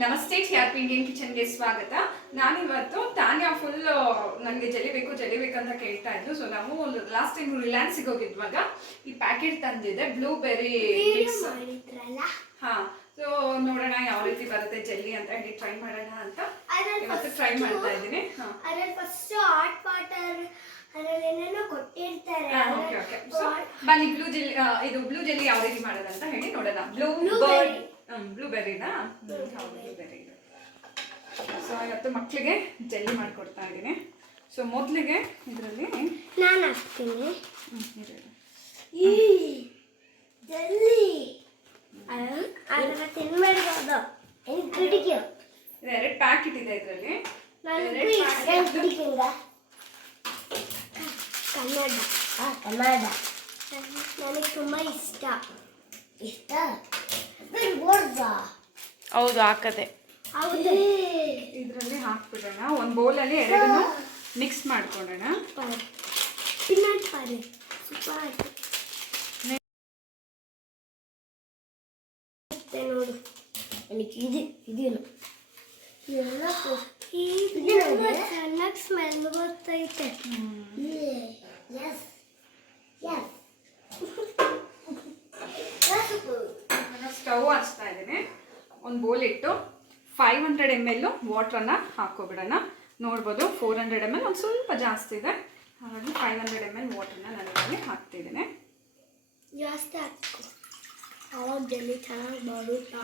ನಮಸ್ತೆ happy Indian ಕಿಚನ್ಗೆ ಸ್ವಾಗತ. ನಾನಿವತ್ತು ತಾನ್ಯ ಫುಲ್ ನನಗೆ ಜಲಿ ಬೇಕು ಅಂತ ಕೇಳ್ತಾ ಇದ್ರು ಸೊ ನಾವು ಲಾಸ್ಟ್ ಟೈಮ್ ರಿಲಯನ್ಸಿಗೆ ಹೋಗಿದ್ವಾಗ ಈ ಪ್ಯಾಕೆಟ್ ತಂದಿದೆ ಬ್ಲೂ ಬೆರಿ ಮಾಡಿದ್ರಲ್ಲ? ಹಾ ಸೊ ನೋಡೋಣ ಯಾವ ರೀತಿ ಬರುತ್ತೆ ಜಲ್ಲಿ ಅಂತ ಹೇಳಿ ಟ್ರೈ ಮಾಡೋಣ ಅಂತ. ಇವತ್ತು ಟ್ರೈ ಮಾಡ್ತಾ ಇದ್ದೀನಿ. ಫಸ್ಟ್ ಹಾಟ್ ವಾಟರ್ ಬನ್ನಿ ಬ್ಲೂ ಜೆಲ್ಲಿ ಇದು ಬ್ಲೂ ಜೆಲ್ಲಿ ಯಾವ ರೀತಿ ಮಾಡೋದಂತ ಹೇಳಿ ನೋಡೋಣ. ಬ್ಲೂ ಬ್ಲೂಬೆರಿನಾ ಬ್ಲೂಬೆರಿ ಸೊ ಇವತ್ತು ಮಕ್ಕಳಿಗೆ ಜೆಲ್ಲಿ ಮಾಡಿಕೊಡ್ತಾ ಇದ್ದೀನಿ. ಸೊ ಮೊದಲಿಗೆ ಇದರಲ್ಲಿ ನಾನು ಹಾಕ್ತೀನಿ. ಈ ಜಲ್ಲಿ. ಅದನ್ನ ಕಿಟಕಿ ಇದು ಎರಡು ಪ್ಯಾಕೆಟ್ ಇದೆ ಇದರಲ್ಲಿ. ಕನ್ನಡ ಕನ್ನಡ ನನಗೆ ತುಂಬ ಇಷ್ಟ. ಇಷ್ಟ? ಹೌದು ಹಾಕದೆ. ಇದರಲ್ಲಿ ಹಾಕ್ಬಿಡೋಣ. ಒಂದು ಬೌಲಲ್ಲಿ ಎರಡನ್ನು ಮಿಕ್ಸ್ ಮಾಡ್ಕೊಳ್ಳೋಣ. ನೋಡು. ಇದು ಇದೇನು ಇದೆಲ್ಲ ಚೆನ್ನಾಗಿ ಸ್ಮೆಲ್ ಗೊತ್ತೈತೆ ಎಸ್ ಎಸ್ ಒಂದು ಬೌಲ್ ಇಟ್ಟು ಫೈವ್ ಹಂಡ್ರೆಡ್ ಎಂ ಎಲ್ ವಾಟ್ರನ್ನು ಹಾಕೋಬಿಡೋಣ ನೋಡ್ಬೋದು ಫೋರ್ ಹಂಡ್ರೆಡ್ ಎಂ ಎಲ್ ಒಂದು ಸ್ವಲ್ಪ ಜಾಸ್ತಿ ಇದೆ. ಹಾಗಾಗಿ ಫೈವ್ ಹಂಡ್ರೆಡ್ ಎಂ ಎಲ್ ವಾಟ್ರನ್ನ ನಾನು ಇದರಲ್ಲಿ ಹಾಕ್ತಿದ್ದೀನಿ. ಜಾಸ್ತಿ ಹಾಕು ಅವಾಗ ಜಲ್ಲಿ ಚೆನ್ನಾಗಿ ಬರುತ್ತಾ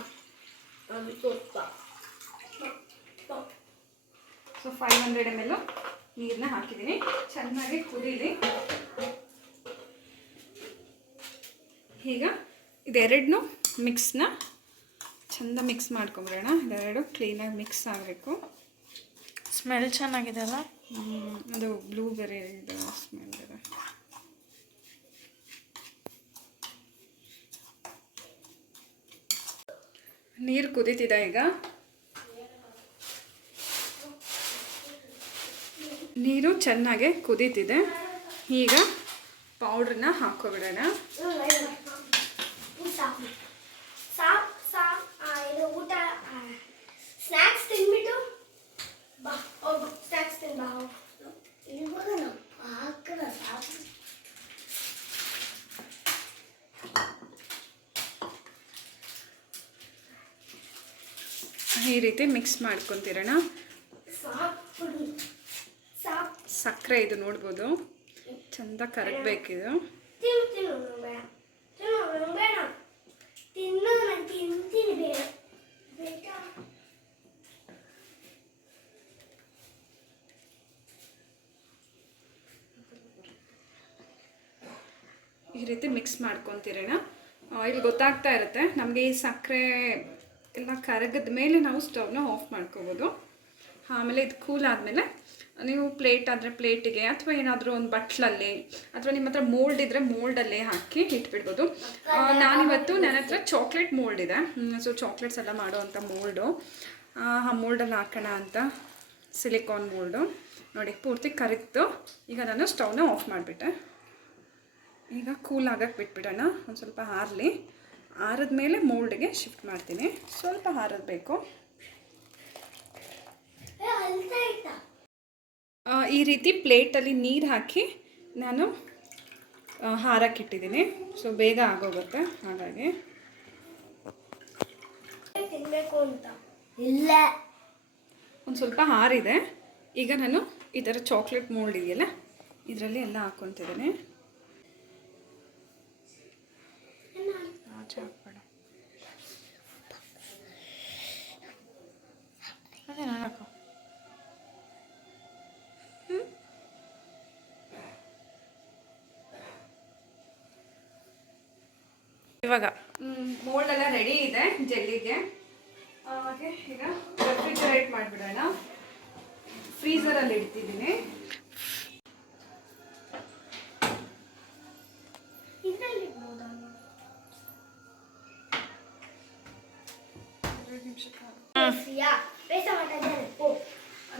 so five hundred M L ನೀರನ್ನ ಹಾಕಿದ್ದೀನಿ. ಚೆನ್ನಾಗಿ ಕುದೀಲಿ. ಈಗ ಇದೆರಡನ್ನೂ ಮಿಕ್ಸ್ನ ಚೆಂದ ಮಿಕ್ಸ್ ಮಾಡ್ಕೊಂಬಿಡೋಣ. ಇದೆರಡು ಕ್ಲೀನಾಗಿ ಮಿಕ್ಸ್ ಆಗಬೇಕು. ಸ್ಮೆಲ್ ಚೆನ್ನಾಗಿದೆ ಅಲ್ಲ ಅದು ಬ್ಲೂಬೆರಿ ಸ್ಮೆಲ್ ಇದೆ. ನೀರು ಕುದೀತಿದೆ ಈಗ? ನೀರು ಚೆನ್ನಾಗೆ ಕುದೀತಿದೆ. ಈಗ ಪೌಡ್ರನ್ನ ಹಾಕೋಬಿಡೋಣ. ಇದು ಊಟ ಸ್ನ್ಯಾಕ್ಸ್ ತಿನ್ಬಿಟ್ಟು ಬಾ ಹೋಗು ಸ್ನ್ಯಾಕ್ಸ್ ತಿನ್ ಬಾ ಹೋಗು. ಇವಾಗ ನಾವು ಸಾಪ್ ಈ ರೀತಿ ಮಿಕ್ಸ್ ಮಾಡ್ಕೊತಿರೋಣ. ಸಾಪ್ ಸಕ್ಕರೆ ಇದು ನೋಡ್ಬೋದು. ಚಂದ ಕರಗಬೇಕಿದು ತಿನ್ನು ತಿನ್ನು ನಂಗ್ ಬೇಡ ತಿನ್ನು ನಂಗ್ ಬೇಡ ತಿನ್ನು ನಾನು ತಿಂತೀನಿ ಬೇಡ ಬೇಡ ಈ ರೀತಿ ಮಿಕ್ಸ್ ಮಾಡ್ಕೊತಿರೋಣ. ಇಲ್ಲಿ ಗೊತ್ತಾಗ್ತಾ ಇರುತ್ತೆ. ನಮಗೆ ಈ ಸಕ್ಕರೆ ಎಲ್ಲ ಕರಗದ ಮೇಲೆ ನಾವು ಸ್ಟವ್ನ ಆಫ್ ಮಾಡ್ಕೋಬೋದು. ಆಮೇಲೆ ಇದು ಕೂಲ್ ಆದಮೇಲೆ ನೀವು ಪ್ಲೇಟ್ ಆದರೆ ಪ್ಲೇಟಿಗೆ ಅಥವಾ ಏನಾದರೂ ಒಂದು ಬಟ್ಲಲ್ಲಿ ಅಥವಾ ನಿಮ್ಮ ಹತ್ರ ಮೋಲ್ಡ್ ಇದ್ದರೆ ಮೋಲ್ಡಲ್ಲೇ ಹಾಕಿ ಇಟ್ಬಿಡ್ಬೋದು. ನಾನಿವತ್ತು ನನ್ನ ಹತ್ರ ಚಾಕ್ಲೇಟ್ ಮೋಲ್ಡ್ ಇದೆ. ಸೊ ಚಾಕ್ಲೇಟ್ಸ್ ಎಲ್ಲ ಮಾಡುವಂಥ ಮೋಲ್ಡು ಆ ಮೋಲ್ಡಲ್ಲಿ ಹಾಕೋಣ ಅಂತ ಸಿಲಿಕಾನ್ ಮೋಲ್ಡು ನೋಡಿ, ಪೂರ್ತಿ ಕರಗ್ತು ಈಗ ನಾನು ಸ್ಟವ್ನ ಆಫ್ ಮಾಡಿಬಿಟ್ಟೆ. ಈಗ ಕೂಲ್ ಆಗಕ್ಕೆ ಬಿಟ್ಬಿಡೋಣ. ಒಂದು ಸ್ವಲ್ಪ ಹಾರಲಿ ಆರಿದ ಮೇಲೆ ಮೋಲ್ಡ್ಗೆ ಶಿಫ್ಟ್ ಮಾಡ್ತೀನಿ. ಸ್ವಲ್ಪ ಹಾರದಬೇಕು ಈ ರೀತಿ ಪ್ಲೇಟಲ್ಲಿ ನೀರು ಹಾಕಿ ನಾನು ಹಾರಕ್ಕಿಟ್ಟಿದ್ದೀನಿ ಸೊ ಬೇಗ ಆಗೋಗುತ್ತೆ ಹಾಗಾಗಿ. ತಿನ್ನಬೇಕು ಅಂತ. ಇಲ್ಲ. ಒಂದು ಸ್ವಲ್ಪ ಹಾರಿದೆ ಈಗ ನಾನು ಈ ಥರ ಚಾಕ್ಲೇಟ್ ಮೋಲ್ಡ್ ಇದೆಯಲ್ಲ ಇದರಲ್ಲಿ ಎಲ್ಲ ಹಾಕ್ಕೊತಿದ್ದೀನಿ ಆಚೆ ಹಾಕ್ಬೇಡ. ಅದೇ ನಾನು ಹಾಕೋ. ಇವಾಗ. ಮೋಲ್ಡ್ ಎಲ್ಲ ರೆಡಿ ಇದೆ, ಜೆಲ್ಲಿಗೆ. ಹಾಗೆ ಈಗ ರೆಫ್ರಿಜರೇಟ್ ಮಾಡಿಬಿಡೋಣ. ಫ್ರೀಸರಲ್ಲಿ ಇಡ್ತಿದ್ದೀನಿ.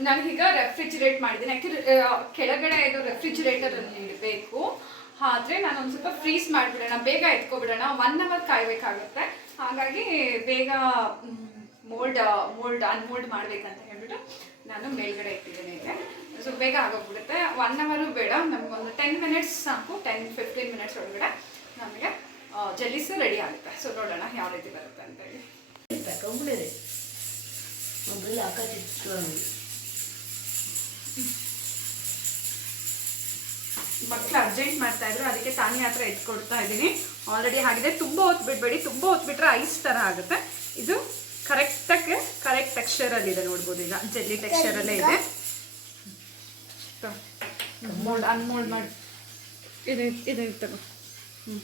ನಾನೀಗ ರೆಫ್ರಿಜಿರೇಟ್ ಮಾಡಿದ್ದೀನಿ. ಯಾಕೆ ಕೆಳಗಡೆ ಇದು ರೆಫ್ರಿಜಿರೇಟರಲ್ಲಿ ಇಡಬೇಕು ಆದರೆ ನಾನು ಒಂದು ಸ್ವಲ್ಪ ಫ್ರೀಸ್ ಮಾಡಿಬಿಡೋಣ, ಬೇಗ ಎತ್ಕೊಬಿಡೋಣ. One hour ಕಾಯಬೇಕಾಗುತ್ತೆ. ಹಾಗಾಗಿ ಬೇಗ ಮೋಲ್ಡ್ ಮೋಲ್ಡ್ ಅನ್ಮೋಲ್ಡ್ ಮಾಡಬೇಕಂತ ಹೇಳ್ಬಿಟ್ಟು ನಾನು ಮೇಲ್ಗಡೆ ಇಟ್ಟಿದ್ದೀನಿ ಈಗ. ಸೊ ಬೇಗ ಆಗೋಗ್ಬಿಡುತ್ತೆ. ಒನ್ ಅವರು ಬೇಡ. ನಮಗೊಂದು ಟೆನ್ ಮಿನಿಟ್ಸ್ ಸಾಕು. ಟೆನ್ ಫಿಫ್ಟೀನ್ ಮಿನಿಟ್ಸ್ ಒಳಗಡೆ ನಮಗೆ ಜಲ್ಲಿಸು ರೆಡಿ ಆಗುತ್ತೆ. ಸೊ ನೋಡೋಣ ಯಾವ ರೀತಿ ಬರುತ್ತೆ ಅಂತ ಮೊಬೈಲ್ ಅರ್ಜೆಂಟ್ ಮಾಡ್ತಾ ಇದ್ರು ಅದಕ್ಕೆ ತಾನೇ ಹತ್ರ ಎತ್ಕೊಡ್ತಾ ಇದ್ದೀನಿ. ಆಲ್ರೆಡಿ ಆಗಿದೆ ತುಂಬ ಹೊತ್ತು ಬಿಡಬೇಡಿ. ತುಂಬ ಹೊತ್ತು ಬಿಟ್ರೆ ಐಸ್ ಥರ ಆಗುತ್ತೆ. ಇದು ಕರೆಕ್ಟಾಗಿ ಕರೆಕ್ಟ್ ಟೆಕ್ಸ್ಚರಲ್ಲಿ ಇದೆ. ನೋಡ್ಬೋದು ಈಗ ಜೆಲ್ಲಿ ಟೆಕ್ಸ್ಚರಲ್ಲೇ ಇದೆ. ಮೋಲ್ಡ್ ಅನ್ಮೋಲ್ಡ್ ಮಾಡಿ ಇದೆ ಇದೆ ತಗೋ. ಹ್ಞೂ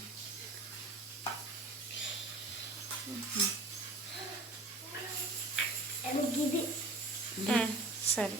ಹ್ಞೂ ಸರಿ.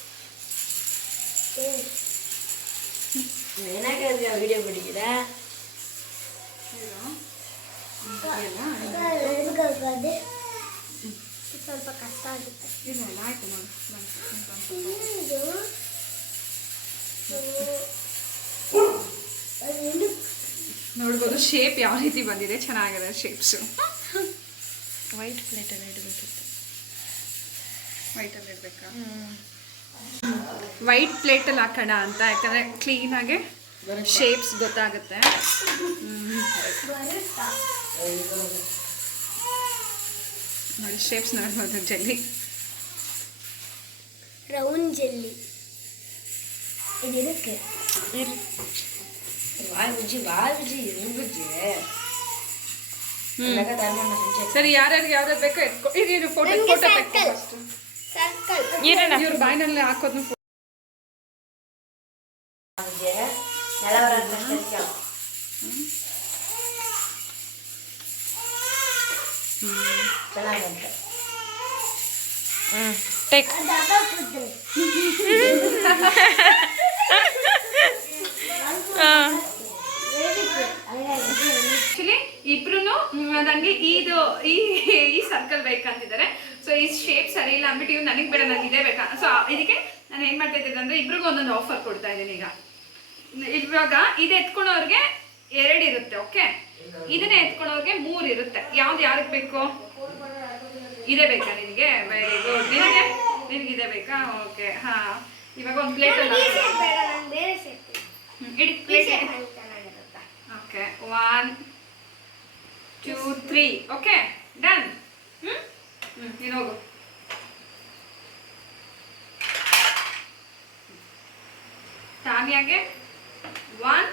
ಏನಾಗಿರೋದು ವಿಡಿಯೋ ಬಿಟ್ಟಿದ್ದೀರಾ ಸ್ವಲ್ಪ ಕಷ್ಟ ಆಗುತ್ತೆ ಆಯ್ತು ನೋಡ್ಬೋದು ಶೇಪ್ ಯಾವ ರೀತಿ ಬಂದಿದೆ ಚೆನ್ನಾಗಿದೆ ಶೇಪ್ಸು ವೈಟ್ ಪ್ಲೇಟಲ್ಲಿ ಇಡಬೇಕಿತ್ತು. ವೈಟಲ್ಲಿ ಇಡಬೇಕಾ? ವೈಟ್ ಪ್ಲೇಟಲ್ಲಿ ಹಾಕೋಣ ಅಂತ ಯಾಕಂದರೆ ಕ್ಲೀನಾಗೆ ಶೇಪ್ಸ್ ಗೊತ್ತಾಗುತ್ತೆ. ಶೇಪ್ಸ್ ನೋಡ್ಬೋದು ಜಲ್ಲಿ ರೌಂಡ್ ಜಲ್ಲಿ ಇದಕ್ಕೆ ಸರಿ ಯಾರ್ಯಾರಿಗೆ ಯಾವ್ದು ಬೇಕೋ ಎತ್ಕೊ ಇದು ಫೋಟೋ ಫೋಟೋ ತೆಕ್ಕೊಂಡು ಸರ್ಕಲ್ ಏನಣ್ಣ ಇವ್ರ ಬಾಯಿನಲ್ಲಿ ಹಾಕೋದ್ನು ಹ್ಮ್ ಟೇಕ್. ಆಕ್ಚುಲಿ ಇಬ್ರು ನನಗೆ ಇದು ಈ ಸರ್ಕಲ್ ಬೇಕಂತಿದ್ದಾರೆ. ಸೊ ಈ ಶೇಪ್ ಸರಿ ಇಲ್ಲ ಅಂದ್ಬಿಟ್ಟು ಇವ್ ನನಗೆ ಬೇಡ ನನಗೆ ಇದೇ ಬೇಕಾ? ಸೊ ಇದಕ್ಕೆ ನಾನು ಏನು ಮಾಡ್ತಾ ಇದ್ದೆ ಅಂದರೆ ಇಬ್ರಿಗೂ ಒಂದೊಂದು ಆಫರ್ ಕೊಡ್ತಾ ಇದ್ದೀನಿ ಈಗ. ಇವಾಗ ಇದು ಎತ್ಕೊಳೋರ್ಗೆ ಎರಡು ಇರುತ್ತೆ ಓಕೆ ಇದನ್ನ ಎತ್ಕೊಳೋರ್ಗೆ ಮೂರು ಇರುತ್ತೆ. ಯಾವ್ದು ಯಾರಿಗೆ ಬೇಕು? ಇದೇ ಬೇಕಾ ನಿನಗೆ? ವೆರಿ ಗುಡ್ ನಿನಗೆ? ನಿನಗೆ ಇದೇ ಬೇಕಾ? ಓಕೆ ಹಾ. ಇವಾಗ ಒಂದು ಪ್ಲೇಟಲ್ಲಿ ಇಡಿ plate okay one two three okay done ಹ್ಞೂ ಹ್ಞೂ ನೀನು ಹೋಗು. ತಾನಿಯಾಗೆ ಒನ್